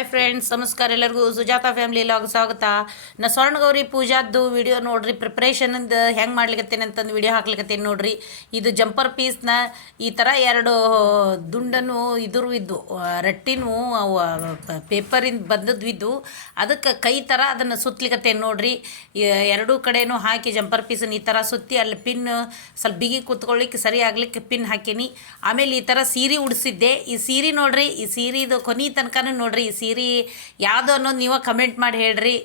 Hi friends ನಮಸ್ಕಾರ ಎಲ್ಲರಿಗೂ. Sujata family log ಸ್ವಾಗತ. ನಾ ಸ್ವರ್ಣಗೌರಿ ಪೂಜಾದ್ದು ವಿಡಿಯೋ ನೋಡ್ರಿ ಪ್ರಿಪ್ರೇಷನಿಂದ ಹೆಂಗೆ ಮಾಡ್ಲಿಕ್ಕತ್ತೇನೆ ಅಂತಂದು ವಿಡಿಯೋ ಹಾಕ್ಲಿಕ್ಕತ್ತೇನೆ ನೋಡ್ರಿ. ಇದು ಜಂಪರ್ ಪೀಸ್ನ ಈ ಥರ ಎರಡು ದುಂಡನು ಇದ್ರು ಇದ್ದು ರಟ್ಟಿನೂ ಅವು ಪೇಪರಿಂದ ಬಂದದ್ವಿದ್ದು ಅದಕ್ಕೆ ಕೈ ಥರ ಅದನ್ನು ಸುತ್ತಲಿಕ್ಕತ್ತೇನೆ ನೋಡ್ರಿ. ಎರಡೂ ಕಡೆನೂ ಹಾಕಿ ಜಂಪರ್ ಪೀಸನ್ನು ಈ ಥರ ಸುತ್ತಿ, ಅಲ್ಲಿ ಪಿನ್ ಸ್ವಲ್ಪ ಬಿಗಿ ಕೂತ್ಕೊಳ್ಳಿಕ್ಕೆ ಸರಿ ಆಗ್ಲಿಕ್ಕೆ ಪಿನ್ ಹಾಕೀನಿ. ಆಮೇಲೆ ಈ ಥರ ಸೀರೆ ಉಡಿಸಿದ್ದೆ. ಈ ಸೀರೆ ನೋಡ್ರಿ, ಈ ಸೀರೆದು ಕೊನೆ ತನಕನೂ ನೋಡ್ರಿ, ಈ ಸೀರೆ ಯಾವುದು ಅನ್ನೋದು ನೀವು ಕಮೆಂಟ್ ಮಾಡಿ ಹೇಳ್ರಿ.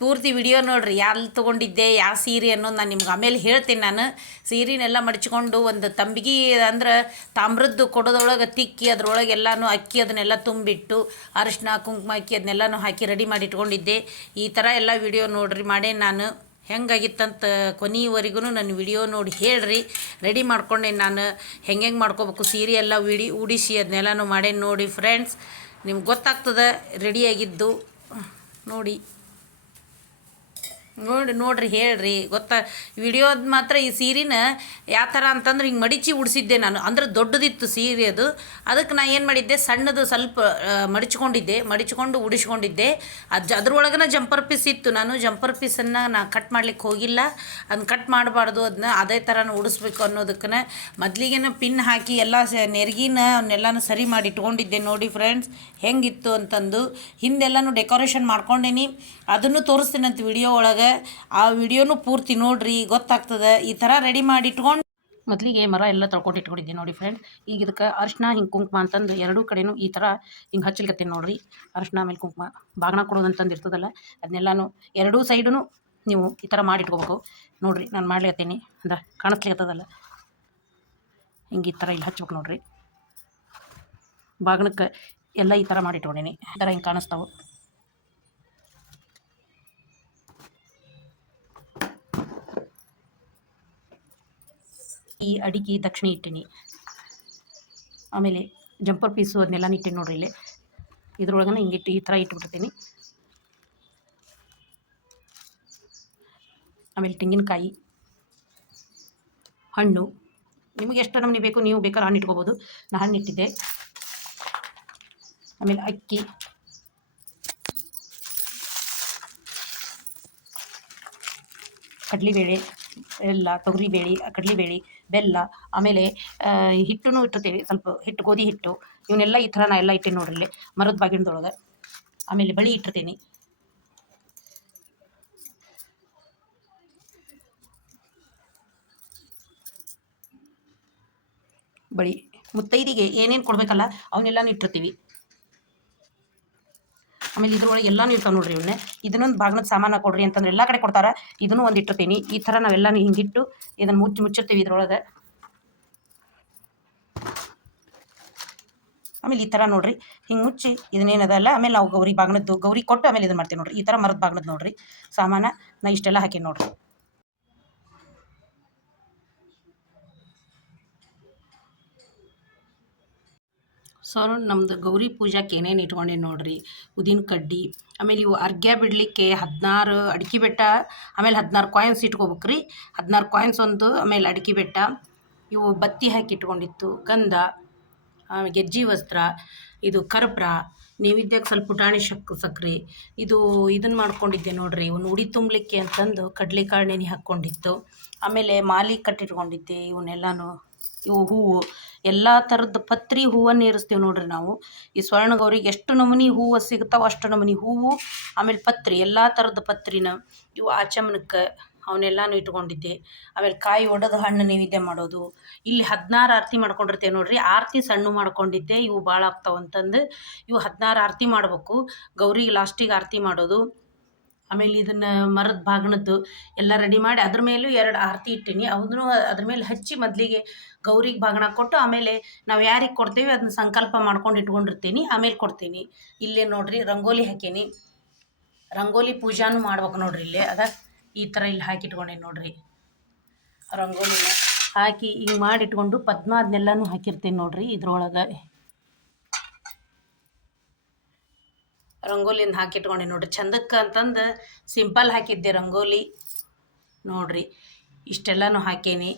ಪೂರ್ತಿ ವಿಡಿಯೋ ನೋಡ್ರಿ ಎಲ್ಲಿ ತೊಗೊಂಡಿದ್ದೆ ಯಾವ ಸೀರೆ ಅನ್ನೋದು ನಾನು ನಿಮ್ಗೆ ಆಮೇಲೆ ಹೇಳ್ತೀನಿ ನಾನು. ಸೀರೆನೆಲ್ಲ ಮಡಚ್ಕೊಂಡು ಒಂದು ತಂಬಿಗೆ ಅಂದ್ರೆ ತಾಮ್ರದ್ದು ಕೊಡೋದೊಳಗೆ ತಿಕ್ಕಿ, ಅದರೊಳಗೆ ಎಲ್ಲಾನು ಅಕ್ಕಿ ಅದನ್ನೆಲ್ಲ ತುಂಬಿಟ್ಟು ಅರಿಶಿನ ಕುಂಕುಮ ಅಕ್ಕಿ ಅದನ್ನೆಲ್ಲನೂ ಹಾಕಿ ರೆಡಿ ಮಾಡಿ ಇಟ್ಕೊಂಡಿದ್ದೆ. ಈ ಥರ ಎಲ್ಲ ವಿಡಿಯೋ ನೋಡ್ರಿ ಮಾಡೇ ನಾನು. ಹೆಂಗಾಗಿತ್ತಂತ ಕೊನೆಯವರೆಗೂ ನನ್ನ ವಿಡಿಯೋ ನೋಡಿ ಹೇಳ್ರಿ. ರೆಡಿ ಮಾಡ್ಕೊಂಡೆ ನಾನು. ಹೆಂಗೆ ಮಾಡ್ಕೋಬೇಕು ಸೀರೆ ಎಲ್ಲ ಉಡಿ, ಉಡಿಸಿ, ಅದನ್ನೆಲ್ಲನೂ ಮಾಡೇನು ನೋಡಿ ಫ್ರೆಂಡ್ಸ್ ನಿಮ್ಗೆ ಗೊತ್ತಾಗ್ತದೆ ರೆಡಿಯಾಗಿದ್ದು ನೋಡಿ. ನೋಡಿ ನೋಡ್ರಿ, ಹೇಳ್ರಿ. ಗೊತ್ತಾ, ವಿಡಿಯೋದ್ ಮಾತ್ರ ಈ ಸೀರೆನ ಯಾವ ಥರ ಅಂತಂದ್ರೆ ಹಿಂಗೆ ಮಡಿಚಿ ಉಡಿಸಿದ್ದೆ ನಾನು. ಅಂದ್ರೆ ದೊಡ್ಡದಿತ್ತು ಸೀರೆ ಅದು. ಅದಕ್ಕೆ ನಾನು ಏನು ಮಾಡಿದ್ದೆ? ಸಣ್ಣದು ಸ್ವಲ್ಪ ಮಡಿಚ್ಕೊಂಡಿದ್ದೆ. ಮಡಿಚ್ಕೊಂಡು ಉಡಿಸ್ಕೊಂಡಿದ್ದೆ. ಅದು ಅದ್ರೊಳಗನ ಜಂಪರ್ ಪೀಸ್ ಇತ್ತು. ನಾನು ಜಂಪರ್ ಪೀಸನ್ನು ನಾ ಕಟ್ ಮಾಡ್ಲಿಕ್ಕೆ ಹೋಗಿಲ್ಲ. ಅದನ್ನ ಕಟ್ ಮಾಡಬಾರ್ದು. ಅದನ್ನ ಅದೇ ಥರನ ಉಡಿಸ್ಬೇಕು ಅನ್ನೋದಕ್ಕನ ಮೊದ್ಲಿಗೆನ ಪಿನ್ ಹಾಕಿ ಎಲ್ಲ ನೆರಗಿನ ಅವನ್ನೆಲ್ಲನೂ ಸರಿ ಮಾಡಿ ಇಟ್ಕೊಂಡಿದ್ದೆ ನೋಡಿ ಫ್ರೆಂಡ್ಸ್. ಹೆಂಗಿತ್ತು ಅಂತಂದು. ಹಿಂದೆಲ್ಲನೂ ಡೆಕೋರೇಷನ್ ಮಾಡ್ಕೊಂಡೇನಿ. ಅದನ್ನು ತೋರಿಸ್ತೀನಿ ಅಂತ ವಿಡಿಯೋ ಒಳಗೆ. ಆ ವಿಡಿಯೋನು ಪೂರ್ತಿ ನೋಡ್ರಿ, ಗೊತ್ತಾಗ್ತದೆ. ಈ ಥರ ರೆಡಿ ಮಾಡಿ ಇಟ್ಕೊಂಡು ಮೊದಲಿಗೆ ಮರ ಎಲ್ಲ ತೊಳ್ಕೊಂಡು ಇಟ್ಕೊಂಡಿದ್ದೀನಿ ನೋಡಿ ಫ್ರೆಂಡ್ ಈಗ ಇದಕ್ಕೆ ಅರ್ಶಿನ ಹಿಂಗೆ ಕುಂಕುಮ ಅಂತಂದು ಎರಡೂ ಕಡೆನೂ ಈ ಥರ ಹಿಂಗೆ ಹಚ್ಚಲಿಕತ್ತೀನಿ ನೋಡ್ರಿ. ಅರ್ಶಿನ ಆಮೇಲೆ ಕುಂಕುಮ. ಬಾಗಣ ಕೊಡೋದಂತಂದು ಇರ್ತದಲ್ಲ, ಅದನ್ನೆಲ್ಲನೂ ಎರಡೂ ಸೈಡೂ ನೀವು ಈ ಥರ ಮಾಡಿಟ್ಕೋಬೇಕು ನೋಡ್ರಿ, ನಾನು ಮಾಡ್ಲಿಕತ್ತೀನಿ. ಅಂದ ಕಾಣಿಸ್ಲಿಕತ್ತದಲ್ಲ. ಹಿಂಗೆ ಈ ಥರ ಇಲ್ಲಿ ಹಚ್ಬೇಕು ನೋಡ್ರಿ. ಬಾಗಣಕ್ಕೆ ಎಲ್ಲ ಈ ಥರ ಮಾಡಿಟ್ಕೊಂಡೀನಿ ಈ ಥರ ಹಿಂಗೆ ಕಾಣಿಸ್ತಾವೆ. ಈ ಅಡಿಕೆ ದಕ್ಷಿಣ ಇಟ್ಟಿನಿ. ಆಮೇಲೆ ಜಂಪರ್ ಪೀಸು ಅದನ್ನೆಲ್ಲ ಇಟ್ಟೀನಿ ನೋಡ್ರಿ ಇಲ್ಲಿ. ಇದ್ರೊಳಗನ ಹಿಂಗೆ ಇಟ್ಟು ಈ ಥರ ಇಟ್ಬಿಡ್ತೀನಿ ಆಮೇಲೆ ತೆಂಗಿನಕಾಯಿ, ಹಣ್ಣು. ನಿಮಗೆ ಎಷ್ಟು ನಮೂನಿ ಬೇಕು, ನೀವು ಬೇಕಾದ್ರೆ ಹಣ್ಣು ಇಟ್ಕೋಬೋದು. ನಾನು ಹಣ್ಣು ಇಟ್ಟಿದ್ದೆ. ಆಮೇಲೆ ಅಕ್ಕಿ. ಕಡಲೆಬೇಳೆ, ಎಲ್ಲ ತೊಗರಿಬೇಳೆ, ಕಡಲೆಬೇಳೆ. ಬೆಲ್ಲ, ಆಮೇಲೆ ಹಿಟ್ಟನ್ನು ಇಟ್ಟಿರ್ತೀವಿ, ಸ್ವಲ್ಪ ಹಿಟ್ಟು, ಗೋಧಿ ಹಿಟ್ಟು, ಇವನ್ನೆಲ್ಲ ಈ ಥರ ನಾ ಎಲ್ಲ ಇಟ್ಟೀನಿ ನೋಡ್ರಿ ಇಲ್ಲಿ, ಮರದ ಬಾಗಿಣದೊಳಗೆ ಆಮೇಲೆ ಬಳಿ ಇಟ್ಟಿರ್ತೀನಿ. ಬಳಿ ಮುತ್ತೈದಿಗೆ ಏನೇನು ಕೊಡಬೇಕಲ್ಲ ಅವನ್ನೆಲ್ಲ ಇಟ್ಟಿರ್ತೀವಿ. ಆಮೇಲೆ ಇದ್ರೊಳಗೆ ಎಲ್ಲ ಇರ್ತಾವೆ ನೋಡ್ರಿ ಇವನ್ನೇ ಇದನ್ನೊಂದು ಭಾಗನದ ಸಾಮಾನು ಕೊಡ್ರಿ ಅಂತಂದ್ರೆ ಎಲ್ಲ ಕಡೆ ಕೊಡ್ತಾರೆ. ಇದನ್ನು ಒಂದು ಇಟ್ಟಿರ್ತೀನಿ. ಈ ಥರ ನಾವೆಲ್ಲನೂ ಹಿಂಗಿಟ್ಟು ಇದನ್ನು ಮುಚ್ಚಿ ಮುಚ್ಚಿರ್ತೀವಿ ಇದ್ರೊಳಗೆ. ಆಮೇಲೆ ಈ ಥರ ನೋಡ್ರಿ. ಹಿಂಗೆ ಮುಚ್ಚಿ ಇದನ್ನೇನದಲ್ಲ, ಆಮೇಲೆ ನಾವು ಗೌರಿ ಬಾಗ್ನದ್ದು ಗೌರಿ ಕೊಟ್ಟು ಆಮೇಲೆ ಇದನ್ನು ಮಾಡ್ತೀವಿ ನೋಡ್ರಿ. ಈ ಥರ ಮರದ ಬಾಗ್ನದ್ದು ನೋಡ್ರಿ. ಸಾಮಾನ ನಾ ಇಷ್ಟೆಲ್ಲ ಹಾಕೀನಿ ನೋಡ್ರಿ. ಸೊ ನಮ್ದು ಗೌರಿ ಪೂಜಾಕ್ಕೆ ಏನೇನು ಇಟ್ಕೊಂಡೆ ನೋಡ್ರಿ. ಉದಿನ ಕಡ್ಡಿ, ಆಮೇಲೆ ಇವು ಅರ್ಘ್ಯ ಬಿಡಲಿಕ್ಕೆ ಹದಿನಾರು ಅಡಿಕೆ ಬೆಟ್ಟ, ಆಮೇಲೆ ಹದಿನಾರು ಕಾಯಿನ್ಸ್ ಇಟ್ಕೋಬೇಕು ರೀ ಹದಿನಾರು ಕಾಯಿನ್ಸ್ ಒಂದು, ಆಮೇಲೆ ಅಡಿಕೆ ಬೆಟ್ಟ. ಇವು ಬತ್ತಿ ಹಾಕಿ ಇಟ್ಕೊಂಡಿತ್ತು ಗಂಧ ಆಮೇಲೆ ಗೆಜ್ಜಿ ವಸ್ತ್ರ, ಇದು ಕರ್ಪೂರ. ನೈವೇದ್ಯಕ್ಕೆ ಸ್ವಲ್ಪ ಪುಟಾಣಿ ಶಕ್, ಸಕ್ರೆ. ಇದು ಇದನ್ನು ಮಾಡ್ಕೊಂಡಿದ್ದೆ ನೋಡ್ರಿ. ಇವು ಉಡಿ ತುಂಬಲಿಕ್ಕೆ ಅಂತಂದು ಕಡಲೆಕಾಳು ನೆನೆ ಹಾಕ್ಕೊಂಡಿತ್ತು ಆಮೇಲೆ ಮಾಲಿ ಕಟ್ಟಿಟ್ಕೊಂಡಿದ್ದೆ ಇವನ್ನೆಲ್ಲನೂ. ಇವು ಹೂವು. ಎಲ್ಲ ಥರದ ಪತ್ರಿ ಹೂವನ್ನು ಏರಿಸ್ತೀವಿ ನೋಡ್ರಿ ನಾವು. ಈ ಸ್ವರ್ಣಗೌರಿಗೆ ಎಷ್ಟು ನಮೂನಿ ಹೂವು ಸಿಗ್ತಾವೆ ಅಷ್ಟು ನಮೂನಿ ಹೂವು, ಆಮೇಲೆ ಪತ್ರಿ, ಎಲ್ಲ ಥರದ ಪತ್ರಿನ ಇವು ಆಚಮನಕ್ಕೆ ಅವನ್ನೆಲ್ಲನೂ ಇಟ್ಕೊಂಡಿದ್ದೆ. ಆಮೇಲೆ ಕಾಯಿ ಒಡೆದು ಹಣ್ಣು ನೈವೇದ್ಯ ಮಾಡೋದು. ಇಲ್ಲಿ ಹದಿನಾರು ಆರತಿ ಮಾಡ್ಕೊಂಡಿರ್ತೇವೆ ನೋಡ್ರಿ. ಆರತಿ ಸಣ್ಣ ಮಾಡ್ಕೊಂಡಿದ್ದೆ, ಇವು ಭಾಳ ಆಗ್ತಾವಂತಂದು ಇವು ಹದಿನಾರು ಆರತಿ ಮಾಡ್ಬೇಕು. ಗೌರಿಗೆ ಲಾಸ್ಟಿಗೆ ಆರತಿ ಮಾಡೋದು. ಆಮೇಲೆ ಇದನ್ನು ಮರದ ಬಾಗಣದ್ದು ಎಲ್ಲ ರೆಡಿ ಮಾಡಿ ಅದ್ರ ಮೇಲೂ ಎರಡು ಆರತಿ ಇಟ್ಟೀನಿ. ಅವನ್ನೂ ಅದ್ರ ಮೇಲೆ ಹಚ್ಚಿ ಮೊದಲಿಗೆ ಗೌರಿಗೆ ಬಾಗಣ ಕೊಟ್ಟು ಆಮೇಲೆ ನಾವು ಯಾರಿಗೆ ಕೊಡ್ತೇವೆ ಅದನ್ನ ಸಂಕಲ್ಪ ಮಾಡ್ಕೊಂಡು ಇಟ್ಕೊಂಡಿರ್ತೀನಿ. ಆಮೇಲೆ ಕೊಡ್ತೀನಿ. ಇಲ್ಲೇ ನೋಡ್ರಿ ರಂಗೋಲಿ ಹಾಕೀನಿ. ರಂಗೋಲಿ ಪೂಜಾನು ಮಾಡ್ಬೇಕು ನೋಡ್ರಿ ಇಲ್ಲೇ. ಅದ ಈ ಥರ ಇಲ್ಲಿ ಹಾಕಿ ಇಟ್ಕೊಂಡೇನಿ ನೋಡ್ರಿ. ರಂಗೋಲಿನ ಹಾಕಿ ಹಿಂಗೆ ಮಾಡಿಟ್ಕೊಂಡು ಪದ್ಮ ಅದನ್ನೆಲ್ಲನೂ ಹಾಕಿರ್ತೀನಿ ನೋಡ್ರಿ ಇದ್ರೊಳಗೆ. ರಂಗೋಲಿನ ಹಾಕಿಟ್ಕೊಂಡೆ ನೋಡ್ರಿ. ಚಂದಕ್ಕೆ ಅಂತಂದು ಸಿಂಪಲ್ ಹಾಕಿದ್ದೆ ರಂಗೋಲಿ. ನೋಡ್ರಿ ಇಷ್ಟೆಲ್ಲನೂ ಹಾಕೇನಿ.